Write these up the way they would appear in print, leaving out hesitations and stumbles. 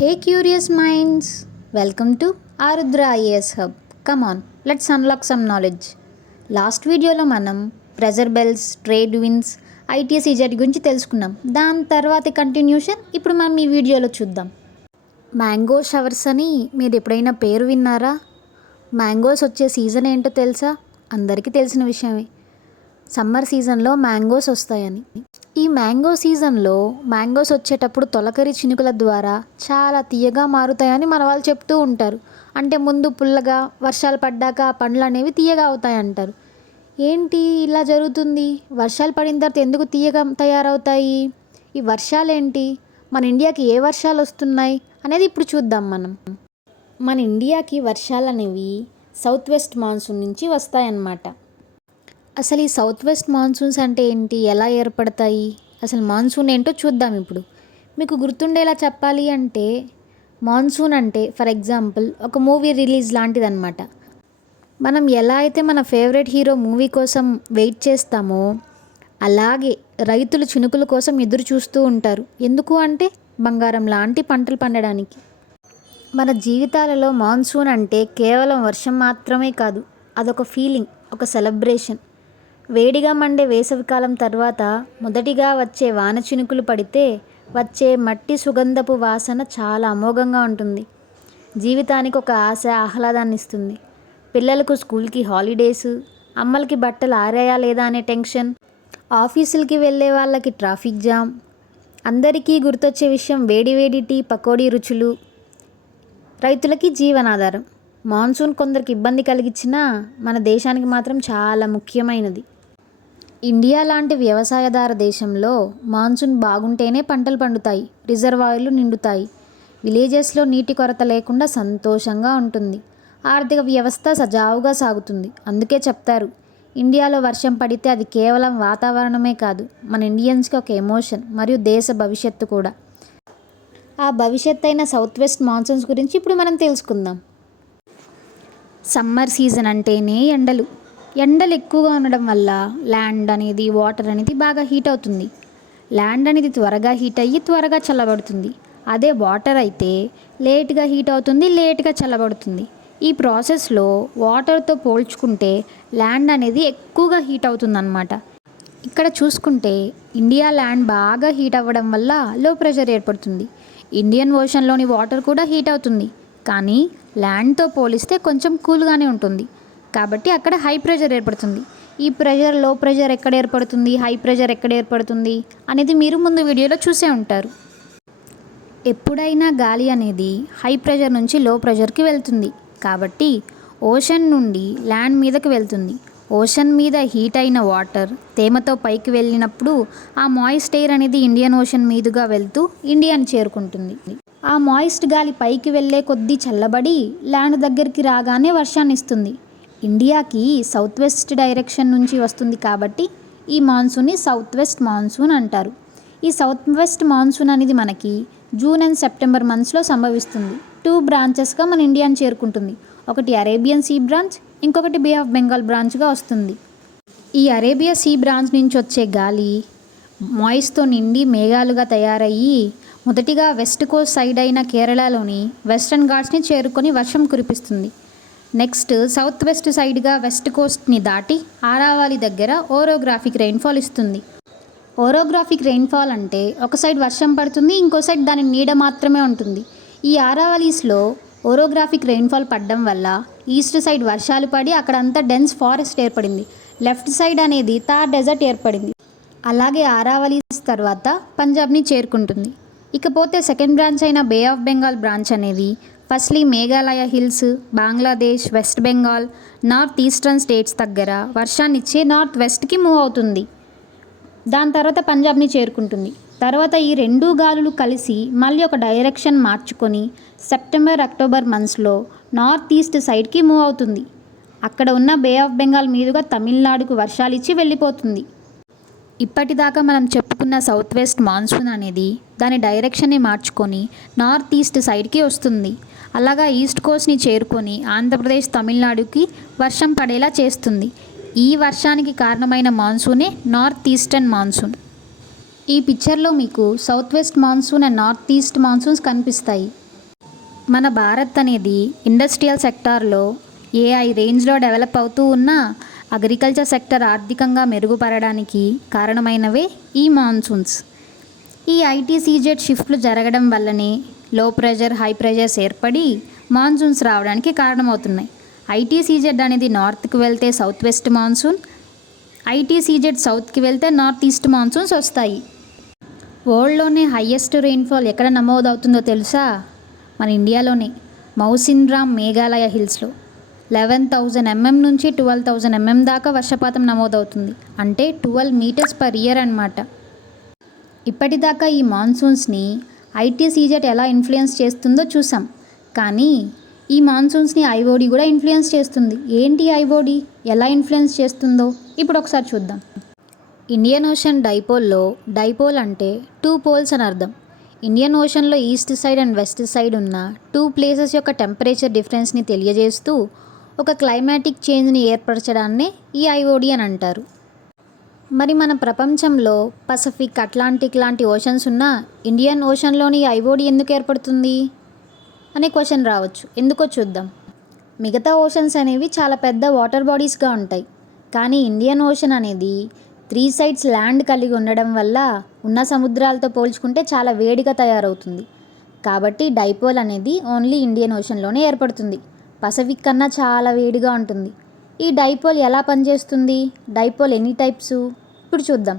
Hey curious minds, welcome to Arudra IAS Hub. Come on, let's unlock some knowledge. Last వీడియోలో మనం pressure belts, trade winds, ITCZ గురించి తెలుసుకున్నాం. దాని తర్వాతి continuation ఇప్పుడు మనం ఈ వీడియోలో చూద్దాం. మ్యాంగో షవర్స్ అని మీరు ఎప్పుడైనా పేరు విన్నారా? మ్యాంగోస్ వచ్చే సీజన్ ఏంటో తెలుసా? అందరికీ తెలిసిన విషయమే. సమ్మర్ సీజన్లో మ్యాంగోస్ వస్తాయని. ఈ మ్యాంగో సీజన్లో మ్యాంగోస్ వచ్చేటప్పుడు తొలకరి చినుకుల ద్వారా చాలా తీయగా మారుతాయని మన వాళ్ళు చెప్తూ ఉంటారు. అంటే ముందు పుల్లగా, వర్షాలు పడ్డాక ఆ పండ్లు అనేవి తీయగా అవుతాయంటారు. ఏంటి ఇలా జరుగుతుంది? వర్షాలు పడిన తర్వాత ఎందుకు తీయగా తయారవుతాయి? ఈ వర్షాలేంటి? మన ఇండియాకి ఏ వర్షాలు వస్తున్నాయి అనేది ఇప్పుడు చూద్దాం మనం. మన ఇండియాకి వర్షాలు అనేవి సౌత్ వెస్ట్ మాన్సూన్ నుంచి వస్తాయన్నమాట. అసలు ఈ సౌత్ వెస్ట్ మాన్సూన్స్ అంటే ఏంటి, ఎలా ఏర్పడతాయి, అసలు మాన్సూన్ ఏంటో చూద్దాం ఇప్పుడు. మీకు గుర్తుండేలా చెప్పాలి అంటే మాన్సూన్ అంటే ఫర్ ఎగ్జాంపుల్ ఒక మూవీ రిలీజ్ లాంటిదన్నమాట. మనం ఎలా అయితే మన ఫేవరెట్ హీరో మూవీ కోసం వెయిట్ చేస్తామో అలాగే రైతులు చినుకుల కోసం ఎదురు చూస్తూ ఉంటారు. ఎందుకు అంటే బంగారం లాంటి పంటలు పండడానికి. మన జీవితాలలో మాన్సూన్ అంటే కేవలం వర్షం మాత్రమే కాదు, అదొక ఫీలింగ్, ఒక సెలబ్రేషన్. వేడిగా మండే వేసవికాలం తర్వాత మొదటిగా వచ్చే వాన చినుకులు పడితే వచ్చే మట్టి సుగంధపు వాసన చాలా అమోఘంగా ఉంటుంది. జీవితానికి ఒక ఆశ, ఆహ్లాదాన్ని ఇస్తుంది. పిల్లలకు స్కూల్కి హాలిడేస్, అమ్మలకి బట్టలు ఆరాయా లేదా అనే టెన్షన్, ఆఫీసులకి వెళ్ళే వాళ్ళకి ట్రాఫిక్ జామ్. అందరికీ గుర్తొచ్చే విషయం వేడి వేడి టీ, పకోడీ రుచులు. రైతులకి జీవనాధారం. మాన్సూన్ కొందరికి ఇబ్బంది కలిగించినా మన దేశానికి మాత్రం చాలా ముఖ్యమైనది. ఇండియా లాంటి వ్యవసాయదార దేశంలో మాన్సూన్ బాగుంటేనే పంటలు పండుతాయి, రిజర్వాయర్లు నిండుతాయి, విలేజెస్లో నీటి కొరత లేకుండా సంతోషంగా ఉంటుంది, ఆర్థిక వ్యవస్థ సజావుగా సాగుతుంది. అందుకే చెప్తారు, ఇండియాలో వర్షం పడితే అది కేవలం వాతావరణమే కాదు, మన ఇండియన్స్కి ఒక ఎమోషన్ మరియు దేశ భవిష్యత్తు కూడా. ఆ భవిష్యత్ అయిన సౌత్ వెస్ట్ మాన్సూన్స్ గురించి ఇప్పుడు మనం తెలుసుకుందాం. సమ్మర్ సీజన్ అంటేనే ఎండలు ఎక్కువగా ఉండడం వల్ల ల్యాండ్ అనేది, వాటర్ అనేది బాగా హీట్ అవుతుంది. ల్యాండ్ అనేది త్వరగా హీట్ అయ్యి త్వరగా చల్లబడుతుంది. అదే వాటర్ అయితే లేట్గా హీట్ అవుతుంది, లేట్గా చల్లబడుతుంది. ఈ ప్రాసెస్లో వాటర్తో పోల్చుకుంటే ల్యాండ్ అనేది ఎక్కువగా హీట్ అవుతుందన్నమాట. ఇక్కడ చూసుకుంటే ఇండియా ల్యాండ్ బాగా హీట్ అవ్వడం వల్ల లో ప్రెషర్ ఏర్పడుతుంది. ఇండియన్ ఓషన్లోని వాటర్ కూడా హీట్ అవుతుంది, కానీ ల్యాండ్తో పోలిస్తే కొంచెం కూల్గానే ఉంటుంది. కాబట్టి అక్కడ హై ప్రెషర్ ఏర్పడుతుంది. ఈ ప్రెషర్, లో ప్రెషర్ ఎక్కడ ఏర్పడుతుంది, హై ప్రెషర్ ఎక్కడ ఏర్పడుతుంది అనేది మీరు ముందు వీడియోలో చూసే ఉంటారు. ఎప్పుడైనా గాలి అనేది హై ప్రెషర్ నుంచి లో ప్రెషర్కి వెళ్తుంది, కాబట్టి ఓషన్ నుండి ల్యాండ్ మీదకి వెళ్తుంది. ఓషన్ మీద హీట్ అయిన వాటర్ తేమతో పైకి వెళ్ళినప్పుడు ఆ మాయిస్ట్ ఎయిర్ అనేది ఇండియన్ ఓషన్ మీదుగా వెళ్తూ ఇండియాని చేరుకుంటుంది. ఆ మాయిస్ట్ గాలి పైకి వెళ్ళే కొద్దీ చల్లబడి ల్యాండ్ దగ్గరికి రాగానే వర్షాన్ని ఇస్తుంది. ఇండియాకి సౌత్ వెస్ట్ డైరెక్షన్ నుంచి వస్తుంది కాబట్టి ఈ మాన్సూన్ని సౌత్ వెస్ట్ మాన్సూన్ అంటారు. ఈ సౌత్ వెస్ట్ మాన్సూన్ అనేది మనకి జూన్ అండ్ సెప్టెంబర్ మంత్స్లో సంభవిస్తుంది. 2 బ్రాంచెస్గా మన ఇండియాని చేరుకుంటుంది. ఒకటి అరేబియన్ సీ బ్రాంచ్, ఇంకొకటి బే ఆఫ్ బెంగాల్ బ్రాంచ్గా వస్తుంది. ఈ అరేబియా సీ బ్రాంచ్ నుంచి వచ్చే గాలి మాయిస్తో నిండి మేఘాలుగా తయారయ్యి మొదటిగా వెస్ట్ కోస్ట్ సైడ్ అయిన కేరళలోని వెస్టర్న్ ఘాట్స్ని చేరుకొని వర్షం కురిపిస్తుంది. నెక్స్ట్ సౌత్ వెస్ట్ సైడ్గా వెస్ట్ కోస్ట్ని దాటి ఆరావళి దగ్గర ఓరోగ్రాఫిక్ రెయిన్ఫాల్ ఇస్తుంది. ఓరోగ్రాఫిక్ రెయిన్ఫాల్ అంటే ఒక సైడ్ వర్షం పడుతుంది, ఇంకో సైడ్ దాని నీడ మాత్రమే ఉంటుంది. ఈ ఆరావళీస్లో ఓరోగ్రాఫిక్ రెయిన్ఫాల్ పడడం వల్ల ఈస్ట్ సైడ్ వర్షాలు పడి అక్కడంతా డెన్స్ ఫారెస్ట్ ఏర్పడింది. లెఫ్ట్ సైడ్ అనేది థార్ డెజర్ట్ ఏర్పడింది. అలాగే ఆరావళీస్ తర్వాత పంజాబ్ని చేరుకుంటుంది. ఇకపోతే సెకండ్ బ్రాంచ్ అయిన బే ఆఫ్ బెంగాల్ బ్రాంచ్ అనేది firstly Meghalaya hills, Bangladesh, west Bengal, north eastern states దగ్గర వర్షాన్నిచ్చే నార్త్ వెస్ట్కి మూవ్ అవుతుంది. దాని తర్వాత పంజాబ్ని చేరుకుంటుంది. తర్వాత ఈ 2 గాలులు కలిసి మళ్ళీ ఒక డైరెక్షన్ మార్చుకొని సెప్టెంబర్, అక్టోబర్ మంత్స్లో నార్త్ ఈస్ట్ సైడ్కి మూవ్ అవుతుంది. అక్కడ ఉన్న బే ఆఫ్ బెంగాల్ మీదుగా తమిళనాడుకు వర్షాలు ఇచ్చి వెళ్ళిపోతుంది. ఇప్పటిదాకా మనం చెప్పుకున్న సౌత్ వెస్ట్ మాన్సూన్ అనేది దాని డైరెక్షన్ని మార్చుకొని నార్త్ ఈస్ట్ సైడ్కి వస్తుంది. అలాగా ఈస్ట్ కోస్ట్ని చేరుకొని ఆంధ్రప్రదేశ్, తమిళనాడుకి వర్షం పడేలా చేస్తుంది. ఈ వర్షానికి కారణమైన మాన్సూనే నార్త్ ఈస్టర్న్ మాన్సూన్. ఈ పిక్చర్లో మీకు south west monsoon and north east monsoons కనిపిస్తాయి. మన భారత్ అనేది ఇండస్ట్రియల్ సెక్టార్లో ఏఐ రేంజ్లో డెవలప్ అవుతూ ఉన్న అగ్రికల్చర్ సెక్టర్ ఆర్థికంగా మెరుగుపడడానికి కారణమైనవే ఈ మాన్సూన్స్. ఈ ఐటీసీజెడ్ షిఫ్ట్లు జరగడం వల్లనే లో ప్రెషర్ హై ప్రెషర్స్ ఏర్పడి మాన్సూన్స్ రావడానికి కారణమవుతున్నాయి. ఐటీసీజెడ్ అనేది నార్త్కి వెళ్తే సౌత్ వెస్ట్ మాన్సూన్, ఐటీసీజెడ్ సౌత్కి వెళ్తే నార్త్ ఈస్ట్ మాన్సూన్స్ వస్తాయి. వరల్డ్లోనే హయ్యెస్ట్ రెయిన్ఫాల్ ఎక్కడ నమోదవుతుందో తెలుసా? మన ఇండియాలోనే మౌసిన్రామ్ మేఘాలయ హిల్స్లో 11,000 mm నుంచి 12,000 mm దాకా వర్షపాతం నమోదవుతుంది. అంటే 12 meters per year అన్నమాట. ఇప్పటిదాకా ఈ మాన్సూన్స్ని ఐటీసీజెడ్ ఎలా ఇన్ఫ్లుయెన్స్ చేస్తుందో చూసాం. కానీ ఈ మాన్సూన్స్ని ఐఓడి కూడా ఇన్ఫ్లుయెన్స్ చేస్తుంది. ఏంటి ఐఓడి ఎలా ఇన్ఫ్లుయెన్స్ చేస్తుందో ఇప్పుడు ఒకసారి చూద్దాం. ఇండియన్ ఓషన్ డైపోల్లో డైపోల్ అంటే 2 poles అని అర్థం. ఇండియన్ ఓషన్లో east side and west side ఉన్న 2 places యొక్క టెంపరేచర్ డిఫరెన్స్ని తెలియజేస్తూ ఒక క్లైమాటిక్ చేంజ్ని ఏర్పరచడాన్నే ఈ ఐఓడి అని అంటారు. మరి మన ప్రపంచంలో పసిఫిక్, అట్లాంటిక్ లాంటి ఓషన్స్ ఉన్న ఇండియన్ ఓషన్లోని ఐఓడి ఎందుకు ఏర్పడుతుంది అనే క్వశ్చన్ రావచ్చు. ఎందుకో చూద్దాం. మిగతా ఓషన్స్ అనేవి చాలా పెద్ద వాటర్ బాడీస్గా ఉంటాయి. కానీ ఇండియన్ ఓషన్ అనేది 3 sides ల్యాండ్ కలిగి ఉండడం వల్ల ఉన్న సముద్రాలతో పోల్చుకుంటే చాలా వేడిగా తయారవుతుంది. కాబట్టి డైపోల్ అనేది ఓన్లీ ఇండియన్ ఓషన్లోనే ఏర్పడుతుంది. పసిఫిక్ కన్నా చాలా వేడిగా ఉంటుంది. ఈ డైపోల్ ఎలా పనిచేస్తుంది? డైపోల్ ఎన్ని టైప్స్ ఇప్పుడు చూద్దాం.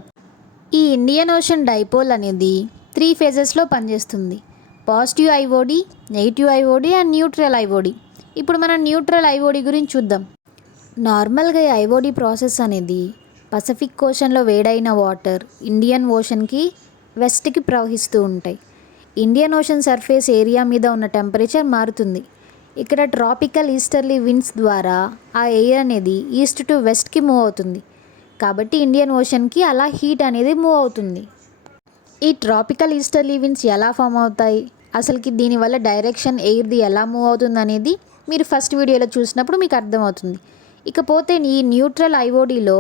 ఈ ఇండియన్ ఓషన్ డైపోల్ అనేది 3 phases పనిచేస్తుంది. Positive IOD, negative IOD and neutral IOD. ఇప్పుడు మనం న్యూట్రల్ ఐఓడి గురించి చూద్దాం. నార్మల్గా ఈ ఐఓడి ప్రాసెస్ అనేది పసిఫిక్ ఓషన్లో వేడైన వాటర్ ఇండియన్ ఓషన్కి వెస్ట్కి ప్రవహిస్తూ ఉంటాయి. ఇండియన్ ఓషన్ సర్ఫేస్ ఏరియా మీద ఉన్న టెంపరేచర్ మారుతుంది. ఇక్కడ ట్రాపికల్ ఈస్టర్లీ విండ్స్ ద్వారా ఆ ఎయిర్ అనేది ఈస్ట్ టు వెస్ట్కి మూవ్ అవుతుంది. కాబట్టి ఇండియన్ ఓషన్కి అలా హీట్ అనేది మూవ్ అవుతుంది. ఈ ట్రాపికల్ ఈస్టర్లీ విండ్స్ ఎలా ఫామ్ అవుతాయి, అసలుకి దీనివల్ల డైరెక్షన్ ఎయిర్ది ఎలా మూవ్ అవుతుంది అనేది మీరు ఫస్ట్ వీడియోలో చూసినప్పుడు మీకు అర్థమవుతుంది. ఇకపోతే ఈ న్యూట్రల్ ఐఓడిలో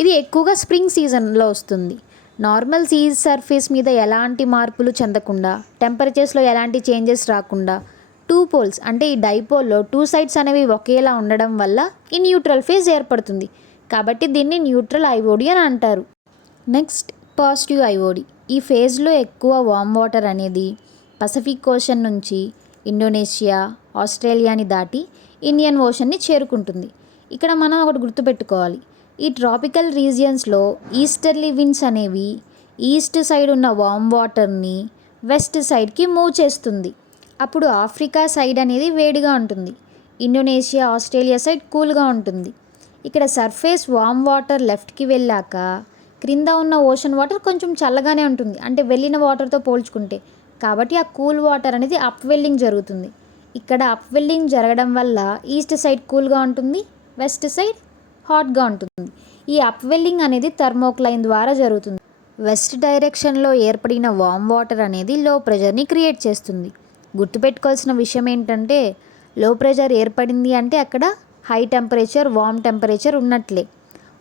ఇది ఎక్కువగా స్ప్రింగ్ సీజన్లో వస్తుంది. నార్మల్ సీ సర్ఫేస్ మీద ఎలాంటి మార్పులు చెందకుండా, టెంపరేచర్స్లో ఎలాంటి చేంజెస్ రాకుండా 2 poles అంటే ఈ డైపోల్లో 2 sides అనేవి ఒకేలా ఉండడం వల్ల ఈ న్యూట్రల్ ఫేజ్ ఏర్పడుతుంది. కాబట్టి దీన్ని న్యూట్రల్ ఐఓడి అని అంటారు. Next positive IOD. ఈ ఫేజ్లో ఎక్కువ వామ్ వాటర్ అనేది పసిఫిక్ ఓషన్ నుంచి ఇండోనేషియా, ఆస్ట్రేలియాని దాటి ఇండియన్ ఓషన్ని చేరుకుంటుంది. ఇక్కడ మనం ఒకటి గుర్తుపెట్టుకోవాలి. ఈ ట్రాపికల్ రీజియన్స్లో ఈస్టర్లీ విండ్స్ అనేవి ఈస్ట్ సైడ్ ఉన్న వామ్ వాటర్ని వెస్ట్ సైడ్కి మూవ్ చేస్తుంది. అప్పుడు ఆఫ్రికా సైడ్ అనేది వేడిగా ఉంటుంది, ఇండోనేషియా, ఆస్ట్రేలియా సైడ్ కూల్గా ఉంటుంది. ఇక్కడ సర్ఫేస్ వామ్ వాటర్ లెఫ్ట్కి వెళ్ళాక క్రింద ఉన్న ఓషన్ వాటర్ కొంచెం చల్లగానే ఉంటుంది, అంటే వెళ్ళిన వాటర్తో పోల్చుకుంటే. కాబట్టి ఆ కూల్ వాటర్ అనేది అప్ వెల్లింగ్ జరుగుతుంది. ఇక్కడ అప్ వెల్లింగ్ జరగడం వల్ల ఈస్ట్ సైడ్ కూల్గా ఉంటుంది, వెస్ట్ సైడ్ హాట్గా ఉంటుంది. ఈ అప్వెల్లింగ్ అనేది థర్మోక్లైన్ ద్వారా జరుగుతుంది. వెస్ట్ డైరెక్షన్లో ఏర్పడిన వామ్ వాటర్ అనేది లో ప్రెషర్ని క్రియేట్ చేస్తుంది. గుర్తుపెట్టుకోవాల్సిన విషయం ఏంటంటే లో ప్రెషర్ ఏర్పడింది అంటే అక్కడ హై టెంపరేచర్, వామ్ టెంపరేచర్ ఉన్నట్లే.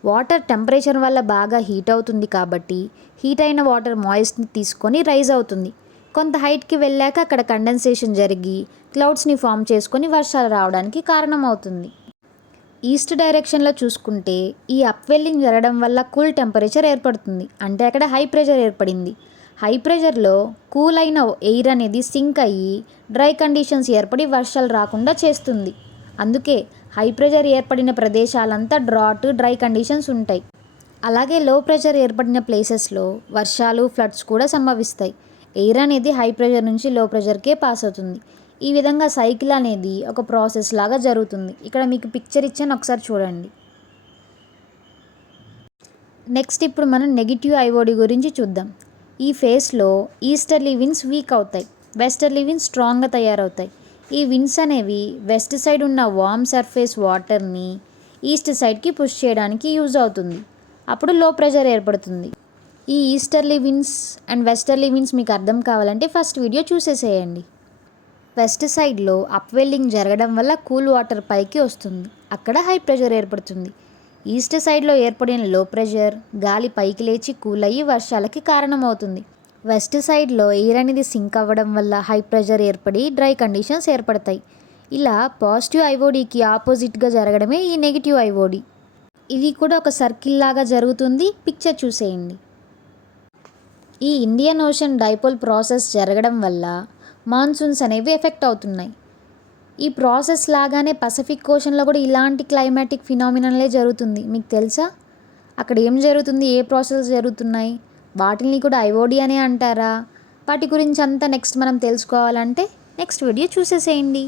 వాటర్ టెంపరేచర్ వల్ల బాగా హీట్ అవుతుంది కాబట్టి హీట్ అయిన వాటర్ మాయిస్ట్ని తీసుకొని రైజ్ అవుతుంది. కొంత హైట్కి వెళ్ళాక అక్కడ కండెన్సేషన్ జరిగి క్లౌడ్స్ని ఫామ్ చేసుకొని వర్షాలు రావడానికి కారణమవుతుంది. ఈస్ట్ డైరెక్షన్లో చూసుకుంటే ఈ అప్వెల్లింగ్ జరగడం వల్ల కూల్ టెంపరేచర్ ఏర్పడుతుంది, అంటే అక్కడ హై ప్రెషర్ ఏర్పడింది. హై ప్రెషర్లో కూల్ అయిన ఎయిర్ అనేది సింక్ అయ్యి డ్రై కండిషన్స్ ఏర్పడి వర్షాలు రాకుండా చేస్తుంది. అందుకే హై ప్రెషర్ ఏర్పడిన ప్రదేశాలంతా డ్రాట్, డ్రై కండిషన్స్ ఉంటాయి. అలాగే లో ప్రెషర్ ఏర్పడిన ప్లేసెస్లో వర్షాలు, ఫ్లడ్స్ కూడా సంభవిస్తాయి. ఎయిర్ అనేది హై ప్రెషర్ నుంచి లో ప్రెషర్కే పాస్ అవుతుంది. ఈ విధంగా సైకిల్ అనేది ఒక ప్రాసెస్ లాగా జరుగుతుంది. ఇక్కడ మీకు పిక్చర్ ఇచ్చాను, ఒకసారి చూడండి. నెక్స్ట్ ఇప్పుడు మనం నెగిటివ్ ఐఓడి గురించి చూద్దాం. ఈ ఫేస్లో ఈస్టర్లీ విండ్స్ వీక్ అవుతాయి, వెస్టర్లీ విండ్స్ స్ట్రాంగ్గా తయారవుతాయి. ఈ విండ్స్ అనేవి వెస్ట్ సైడ్ ఉన్న వార్మ్ సర్ఫేస్ వాటర్ని ఈస్ట్ సైడ్కి పుష్ చేయడానికి యూజ్ అవుతుంది. అప్పుడు లో ప్రెషర్ ఏర్పడుతుంది. ఈ easterly winds and westerly winds మీకు అర్థం కావాలంటే ఫస్ట్ వీడియో చూసేసేయండి. వెస్ట్ సైడ్లో అప్వెల్లింగ్ జరగడం వల్ల కూల్ వాటర్ పైకి వస్తుంది, అక్కడ హై ప్రెషర్ ఏర్పడుతుంది. ఈస్ట్ సైడ్లో ఏర్పడిన లో ప్రెషర్ గాలి పైకి లేచి కూల్ అయ్యి వర్షాలకి కారణమవుతుంది. వెస్ట్ సైడ్లో ఎయిర్ అనేది సింక్ అవ్వడం వల్ల హై ప్రెషర్ ఏర్పడి డ్రై కండిషన్స్ ఏర్పడతాయి. ఇలా పాజిటివ్ ఐఓడికి ఆపోజిట్గా జరగడమే ఈ నెగిటివ్ ఐఓడి. ఇది కూడా ఒక సర్కిల్ లాగా జరుగుతుంది. పిక్చర్ చూసేయండి. ఈ ఇండియన్ ఓషన్ డైపోల్ ప్రాసెస్ జరగడం వల్ల మాన్సూన్స్ అనేవి ఎఫెక్ట్ అవుతున్నాయి. ఈ ప్రాసెస్ లాగానే పసిఫిక్ ఓషన్లో కూడా ఇలాంటి క్లైమాటిక్ ఫినామినలే జరుగుతుంది. మీకు తెలుసా? అక్కడ ఏం జరుగుతుంది, ఏ ప్రాసెస్ జరుగుతున్నాయి, వాటిని కూడా ఐఓడి అనే అంటారా? వాటి గురించి అంతా నెక్స్ట్ మనం తెలుసుకోవాలంటే నెక్స్ట్ వీడియో చూసేసేయండి.